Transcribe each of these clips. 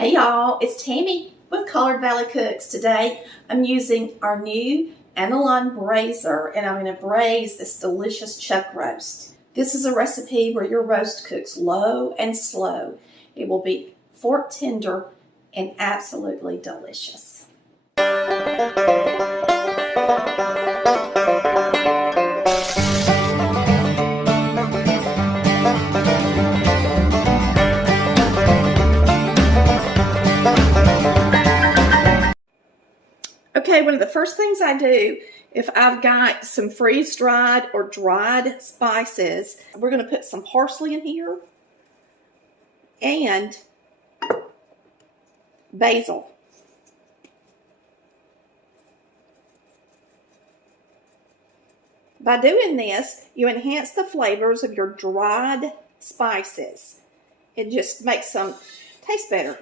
Hey y'all, it's Tammy with Collard Valley Cooks. Today I'm using our new Analon braiser and I'm going to braise this delicious chuck roast. This is a recipe where your roast cooks low and slow. It will be fork tender and absolutely delicious. Okay, one of the first things I do if I've got some freeze-dried or dried spices, we're going to put some parsley in here and basil. By doing this, you enhance the flavors of your dried spices. It just makes them taste better.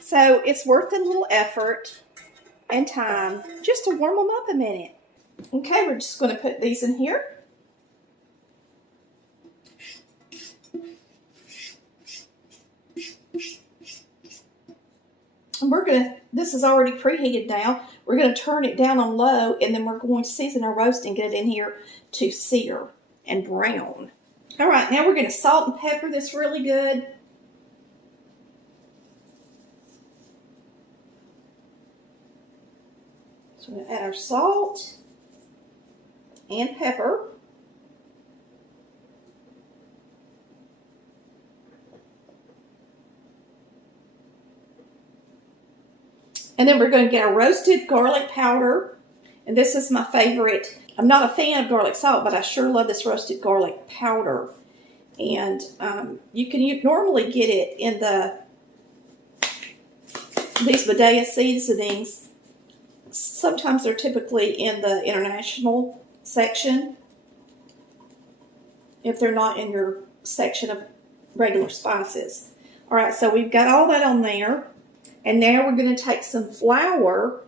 So it's worth a little effort and time just to warm them up a minute. Okay, we're just going to put these in here. And this is already preheated now. We're going to turn it down on low and then we're going to season our roast and get it in here to sear and brown. All right, now we're going to salt and pepper this really good. So we're going to add our salt and pepper. And then we're going to get our roasted garlic powder. And this is my favorite. I'm not a fan of garlic salt, but I sure love this roasted garlic powder. And you normally get it in these Medea seasonings. Sometimes they're typically in the international section if they're not in your section of regular spices. All right, so we've got all that on there. And now we're going to take some flour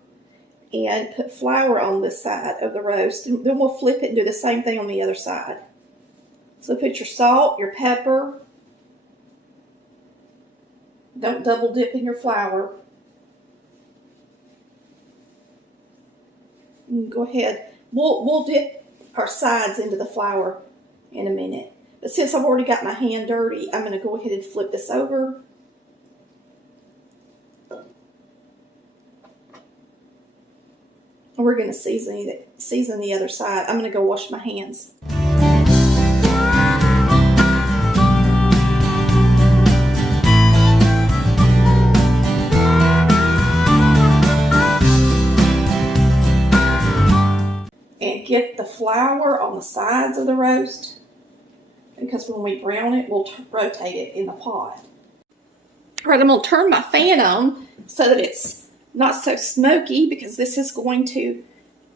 and put flour on this side of the roast. And then we'll flip it and do the same thing on the other side. So put your salt, your pepper. Don't double dip in your flour. Go ahead. We'll dip our sides into the flour in a minute. But since I've already got my hand dirty, I'm going to go ahead and flip this over. And we're going to season the other side. I'm going to go wash my hands. And get the flour on the sides of the roast, because when we brown it, we'll rotate it in the pot. All right, I'm going to turn my fan on so that it's not so smoky, because this is going to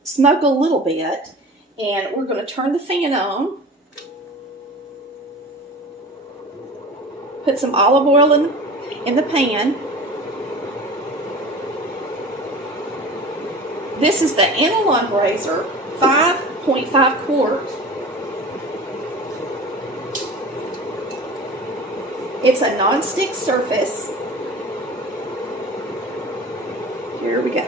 smoke a little bit. And we're going to turn the fan on. Put some olive oil in the pan. This is the Analon braiser, 5.5 quart. It's a non-stick surface. Here we go.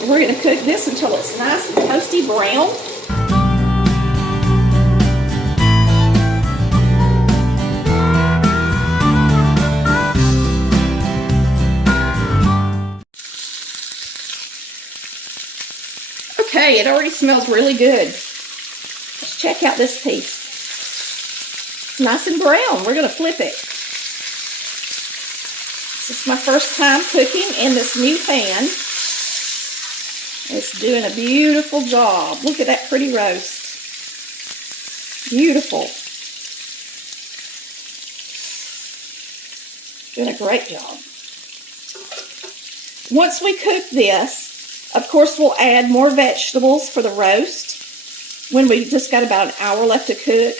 And we're going to cook this until it's nice and toasty brown. Okay, it already smells really good. Let's check out this piece. It's nice and brown. We're going to flip it. This is my first time cooking in this new pan. It's doing a beautiful job. Look at that pretty roast. Beautiful. Doing a great job. Once we cook this, of course, we'll add more vegetables for the roast when we just got about an hour left to cook.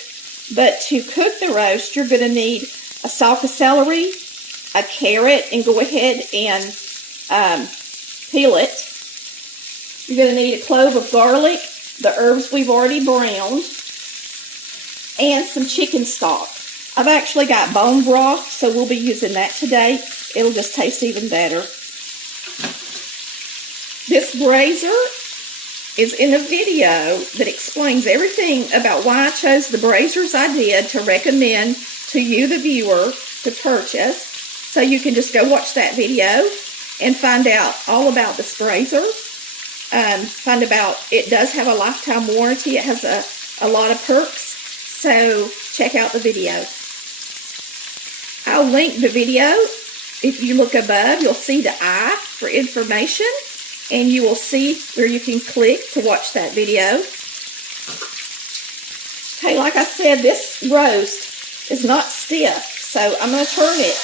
But to cook the roast, you're going to need a stalk of celery, a carrot, and go ahead and peel it. You're going to need a clove of garlic, the herbs we've already browned, and some chicken stock. I've actually got bone broth, so we'll be using that today. It'll just taste even better. This braiser is in a video that explains everything about why I chose the braisers I did to recommend to you, the viewer, to purchase. So you can just go watch that video and find out all about this braiser. Find about, it does have a lifetime warranty. It has a lot of perks. So check out the video. I'll link the video. If you look above, you'll see the I for information, and you will see where you can click to watch that video. Okay, like I said, this roast is not stiff, so I'm going to turn it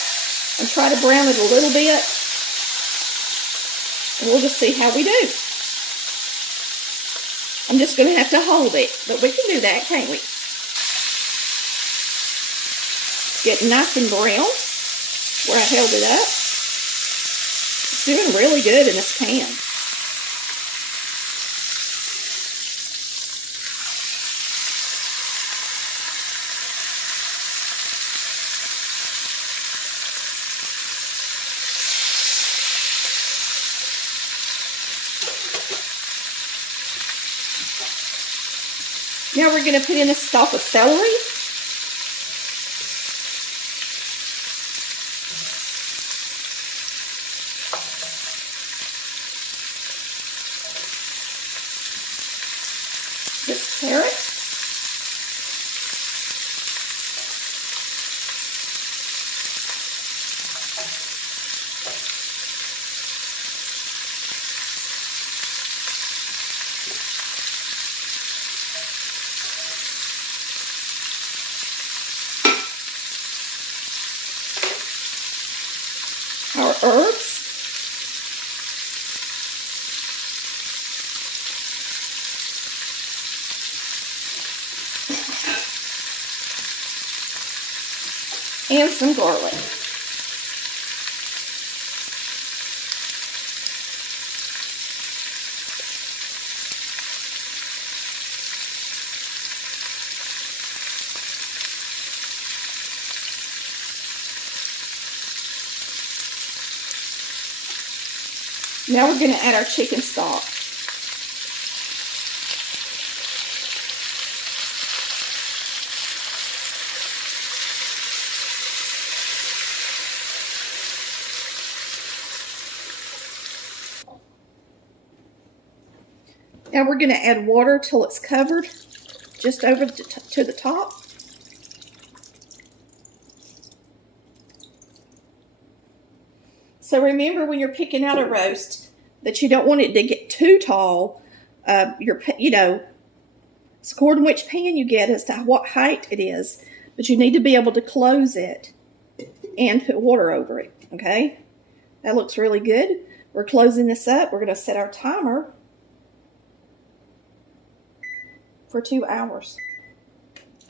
and try to brown it a little bit, and we'll just see how we do. I'm just going to have to hold it, but we can do that, can't we? It's getting nice and brown where I held it up. It's doing really good in this pan. Now we're going to put in a stalk of celery. This carrot. Our herbs. And some garlic. Now we're going to add our chicken stock. Now we're going to add water till it's covered, just over to the top. So remember, when you're picking out a roast, that you don't want it to get too tall. It's according to which pan you get as to what height it is, but you need to be able to close it and put water over it, okay? That looks really good. We're closing this up. We're going to set our timer for 2 hours.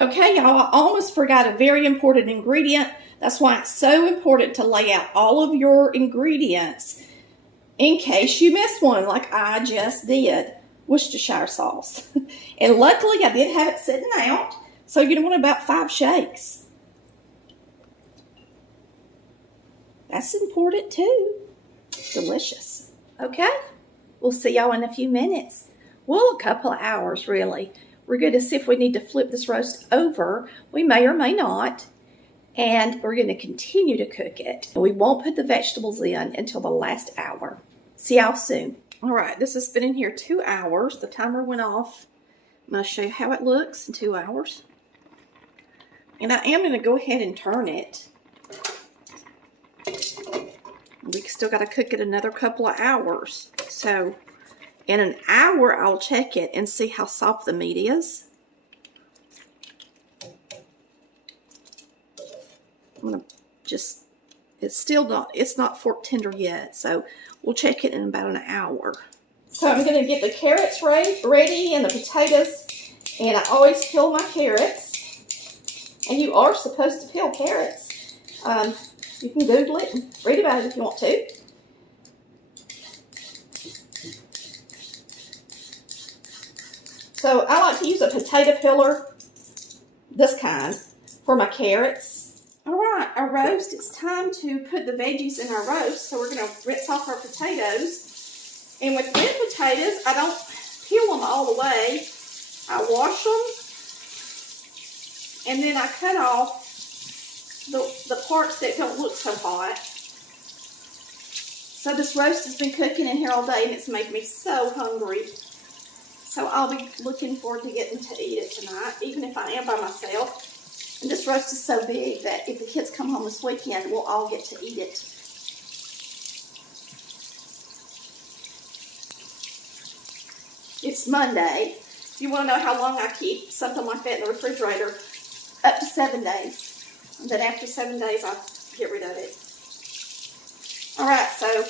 Okay, y'all, I almost forgot a very important ingredient. That's why it's so important to lay out all of your ingredients in case you miss one like I just did. Worcestershire sauce. And luckily I did have it sitting out, so you're going to want about 5 shakes. That's important too. Delicious. Okay, we'll see y'all in a few minutes. Well, a couple of hours really. We're going to see if we need to flip this roast over. We may or may not. And we're going to continue to cook it. We won't put the vegetables in until the last hour. See y'all soon. All right, this has been in here 2 hours. The timer went off. I'm going to show you how it looks in 2 hours. And I am going to go ahead and turn it. We still got to cook it another couple of hours. So in an hour, I'll check it and see how soft the meat is. I'm going to just, it's not fork tender yet, so we'll check it in about an hour. So I'm going to get the carrots ready and the potatoes, and I always peel my carrots, and you are supposed to peel carrots. You can Google it and read about it if you want to. So I like to use a potato peeler, this kind, for my carrots. All right, our roast, it's time to put the veggies in our roast. So we're going to rinse off our potatoes. And with red potatoes, I don't peel them all the way. I wash them, and then I cut off the parts that don't look so hot. So this roast has been cooking in here all day, and it's made me so hungry. So I'll be looking forward to getting to eat it tonight, even if I am by myself. And this roast is so big that if the kids come home this weekend, we'll all get to eat it. It's Monday. If you want to know how long I keep something like that in the refrigerator, up to 7 days. And then after 7 days, I get rid of it. All right, so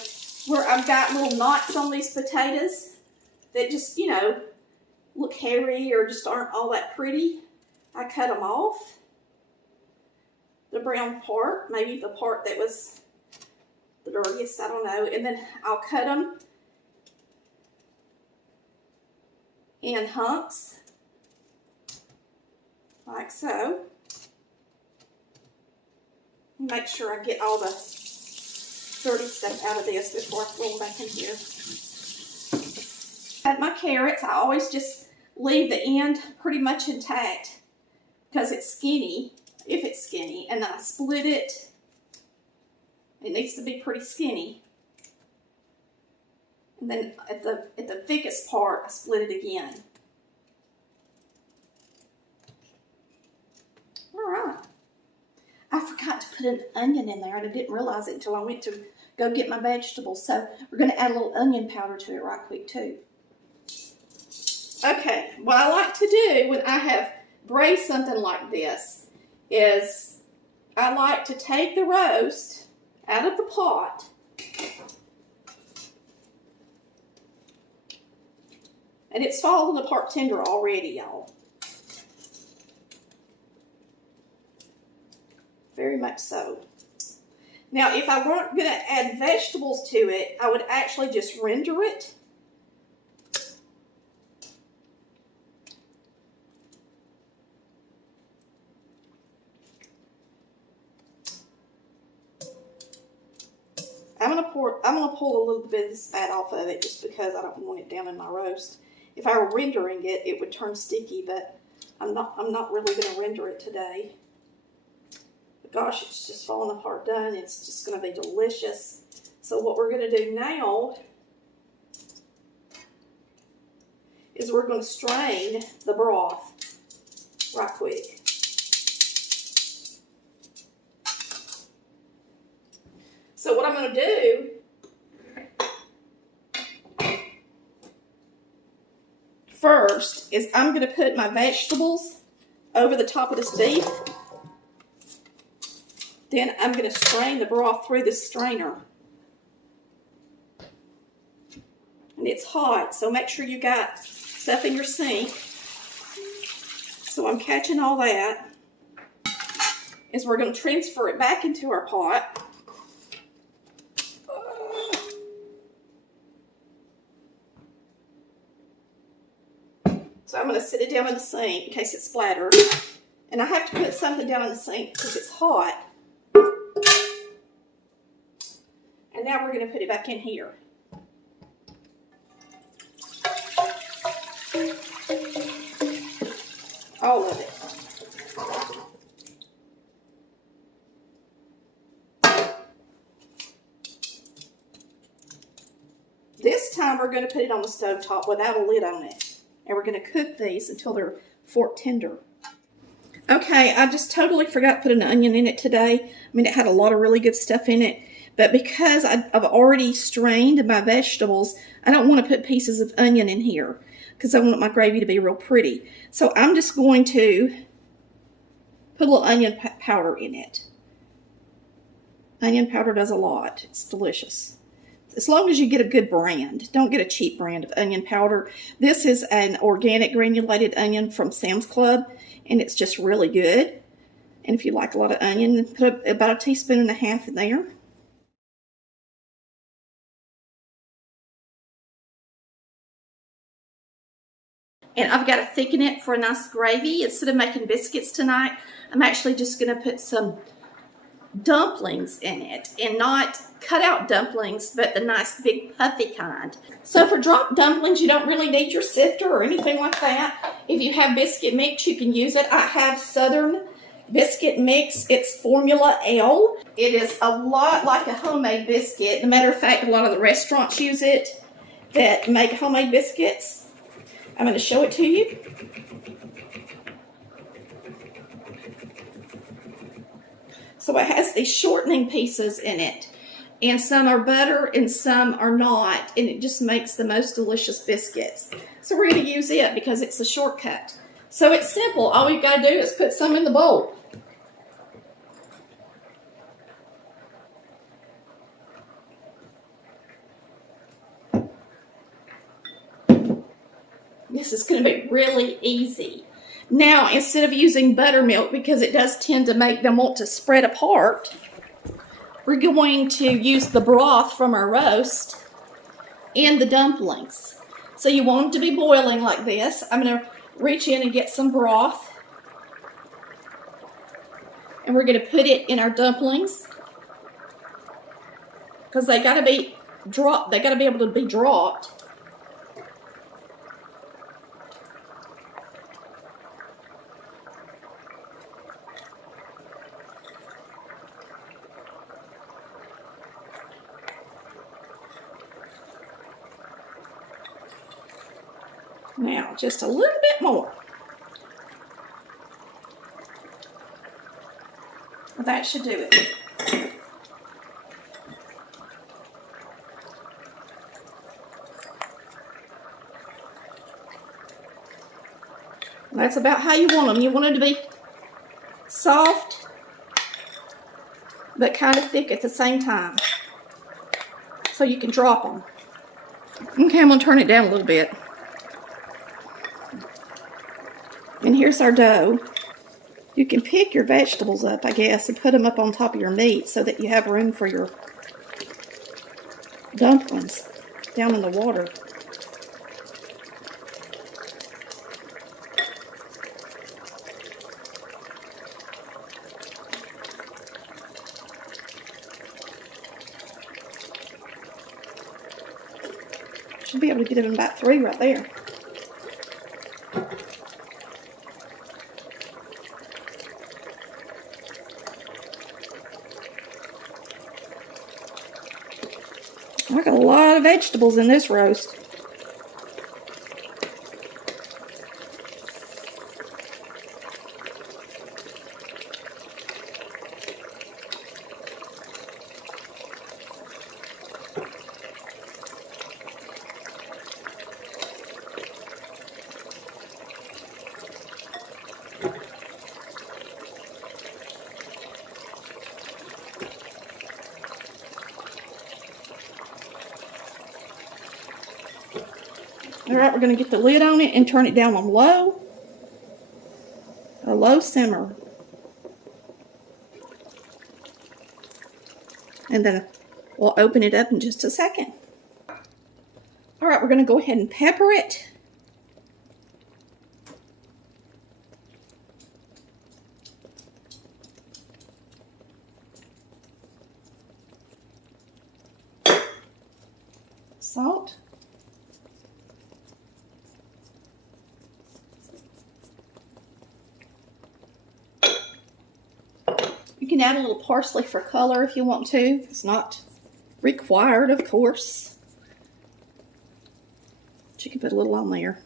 I've got little knots on these potatoes that just, you know, look hairy or just aren't all that pretty. I cut them off. The brown part, maybe the part that was the dirtiest, I don't know. And then I'll cut them in hunks, like so. Make sure I get all the dirty stuff out of this before I throw them back in here. At my carrots, I always just leave the end pretty much intact because it's skinny, if it's skinny, and then I split it. It needs to be pretty skinny. And then at the thickest part, I split it again. All right. I forgot to put an onion in there, and I didn't realize it until I went to go get my vegetables. So we're going to add a little onion powder to it right quick too. Okay, what I like to do when I have braised something like this is I like to take the roast out of the pot and it's falling apart tender already, y'all. Very much so. Now, if I weren't going to add vegetables to it, I would actually just render it. I'm gonna pull a little bit of this fat off of it just because I don't want it down in my roast. If I were rendering it, it would turn sticky, but I'm not really gonna render it today. But gosh, it's just falling apart done. It's just gonna be delicious. So what we're gonna do now is we're gonna strain the broth right quick. So what I'm going to do first is I'm going to put my vegetables over the top of this beef. Then I'm going to strain the broth through this strainer. And it's hot, so make sure you got stuff in your sink. So I'm catching all that as we're going to transfer it back into our pot. So I'm going to sit it down in the sink in case it splatters. And I have to put something down in the sink because it's hot. And now we're going to put it back in here. All of it. This time we're going to put it on the stove top without a lid on it. And we're going to cook these until they're fork tender. Okay, I just totally forgot to put an onion in it today. I mean, it had a lot of really good stuff in it. But because I've already strained my vegetables, I don't want to put pieces of onion in here because I want my gravy to be real pretty. So I'm just going to put a little onion powder in it. Onion powder does a lot. It's delicious. As long as you get a good brand. Don't get a cheap brand of onion powder. This is an organic granulated onion from Sam's Club, and it's just really good. And if you like a lot of onion, put about a teaspoon and a half in there. And I've got to thicken it for a nice gravy. Instead of making biscuits tonight, I'm actually just going to put some dumplings in it, and not cut out dumplings, but the nice big puffy kind. So for drop dumplings, you don't really need your sifter or anything like that. If you have biscuit mix, you can use it. I have Southern biscuit mix. It's Formula L. It is a lot like a homemade biscuit. As a matter of fact, a lot of the restaurants use it that make homemade biscuits. I'm going to show it to you. So it has these shortening pieces in it, and some are butter and some are not, and it just makes the most delicious biscuits. So we're going to use it because it's a shortcut. So it's simple. All we've got to do is put some in the bowl. This is going to be really easy. Now, instead of using buttermilk, because it does tend to make them want to spread apart, we're going to use the broth from our roast and the dumplings. So you want them to be boiling like this. I'm going to reach in and get some broth. And we're going to put it in our dumplings, because they got to be dropped. They got to be able to be dropped. Now, just a little bit more. That should do it. That's about how you want them. You want them to be soft, but kind of thick at the same time, so you can drop them. Okay, I'm going to turn it down a little bit. And here's our dough. You can pick your vegetables up, I guess, and put them up on top of your meat so that you have room for your dumplings down in the water. Should be able to get them about 3 right there. I got a lot of vegetables in this roast. Alright, we're going to get the lid on it and turn it down on low. A low simmer. And then we'll open it up in just a second. Alright, we're going to go ahead and pepper it. Salt. You can add a little parsley for color if you want to. It's not required, of course. But you can put a little on there.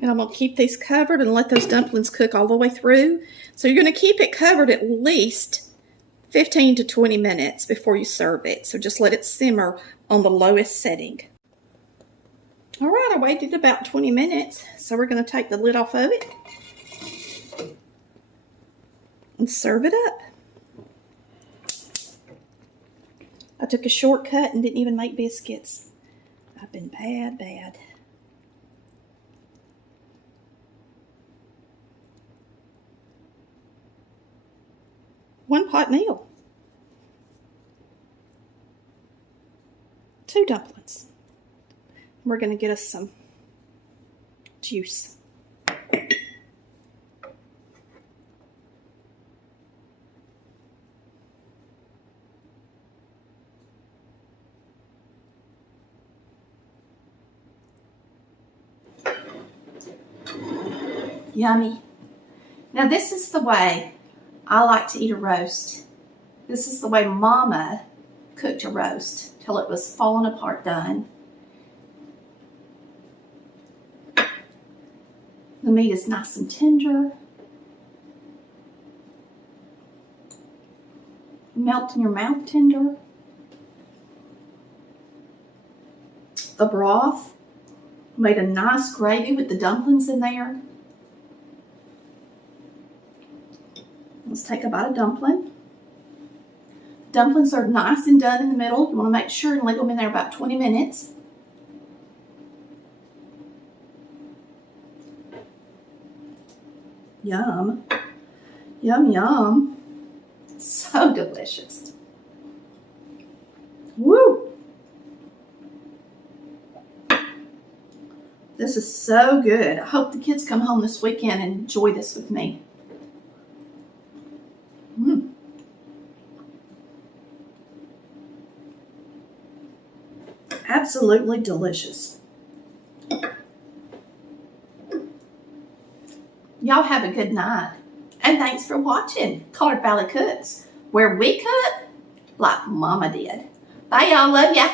And I'm going to keep these covered and let those dumplings cook all the way through. So you're going to keep it covered at least 15 to 20 minutes before you serve it. So just let it simmer on the lowest setting. All right, I waited about 20 minutes, so we're going to take the lid off of it and serve it up. I took a shortcut and didn't even make biscuits. I've been bad. One pot meal. 2 dumplings. We're going to get us some juice. Yummy. Now this is the way I like to eat a roast. This is the way Mama cooked a roast till it was falling apart done. The meat is nice and tender. Melt in your mouth tender. The broth made a nice gravy with the dumplings in there. Let's take a bite of dumpling. Dumplings are nice and done in the middle. You want to make sure and leave them in there about 20 minutes. Yum. Yum, yum. So delicious. Woo! This is so good. I hope the kids come home this weekend and enjoy this with me. Absolutely delicious. Y'all have a good night. And thanks for watching Colored Valley Cooks, where we cook like Mama did. Bye, y'all. Love ya.